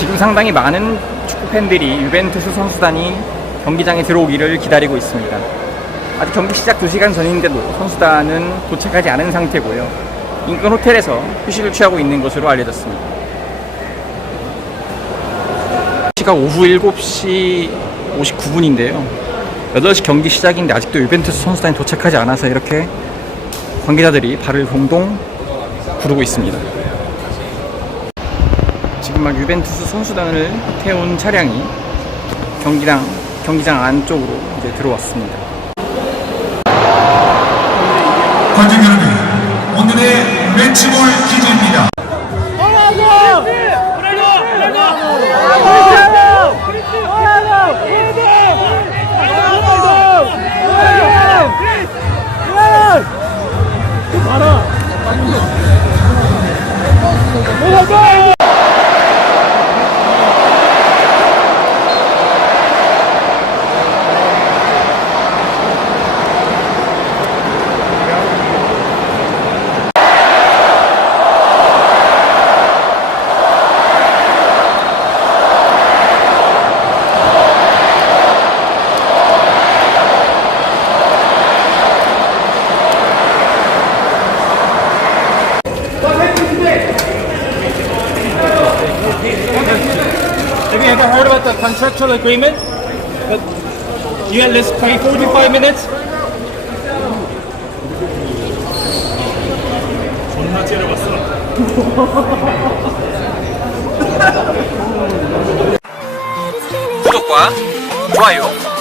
지금 상당히 많은 축구 팬들이 유벤투스 선수단이 경기장에 들어오기를 기다리고 있습니다. 아직 경기 시작 2시간 전인데도 선수단은 도착하지 않은 상태고요. 인근 호텔에서 휴식을 취하고 있는 것으로 알려졌습니다. 시가 오후 7시 59분인데요. 8시 경기 시작인데 아직도 유벤투스 선수단이 도착하지 않아서 이렇게 관계자들이 발을 동동 구르고 있습니다. 막 유벤투스 선수단을 태운 차량이 경기장 경기장 안쪽으로 이제 들어왔습니다. 관중 여러분, 오늘의 매치볼 퀴즈 Have you ever heard about the contractual agreement? That you at least pay 45 minutes? 구독과 좋아요